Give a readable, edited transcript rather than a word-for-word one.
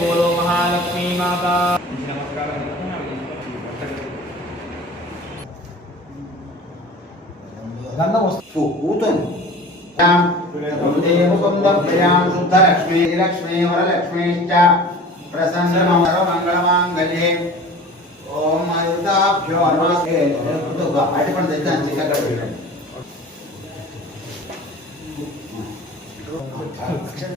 बोलो महालक्ष्मी माता नमस्कार शुद्धलक्ष्मी लक्ष्मी वरलक्ष्मी प्रसन्नमंगलमांगल्ये ओम आयुधाभ्यो नमः।